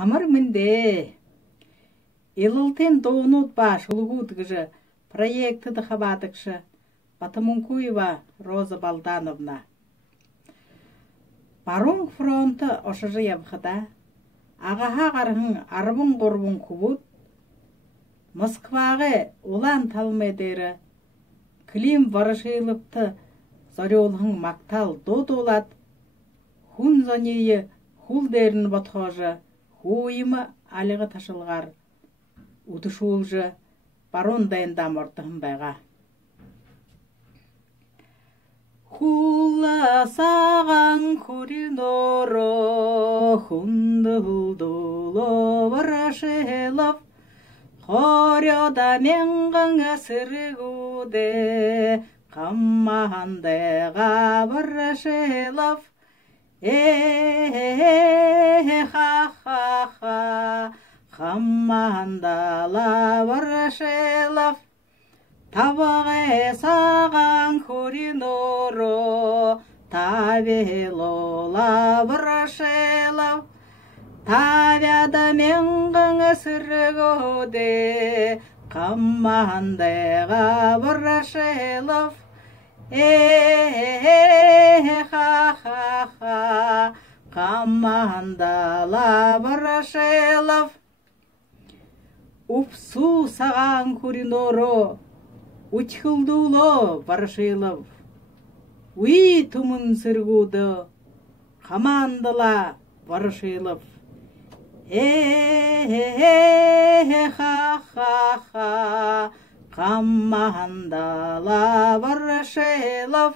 Амыр мінде. Илылтен доунут баш улгутгжы проекты дыхабадыкшы Батамункуева Роза Балдановна. Барун фронты ошыжы ябхыда, ағаға қарғын арбын қорбын кубут, Москваға улан талмедері, Клим варышылыпты зарёлғын мақтал додолат, хун занейі хул дерін батхожы, хуйымы алығы ташылғар, удышулжы барон дайындам ортығын байға. Хула саған куридоро, хундылдуло варашылып, хорёда менғаңа сыргуде, қаммандыға варашылып, ха-ха-ха, қаммандала варашылып, табағы саған куридоро, табелола варашылып, Тавяда менғаңа сыргуде, қаммандыға варашылып, ха-ха-ха, қаммандала варашылып. Упсу саған куридоро, учхылдуло варашылып, уи тумын сыргуды, қамандала варашылып. Ха-ха-ха, қаммандала варашылып.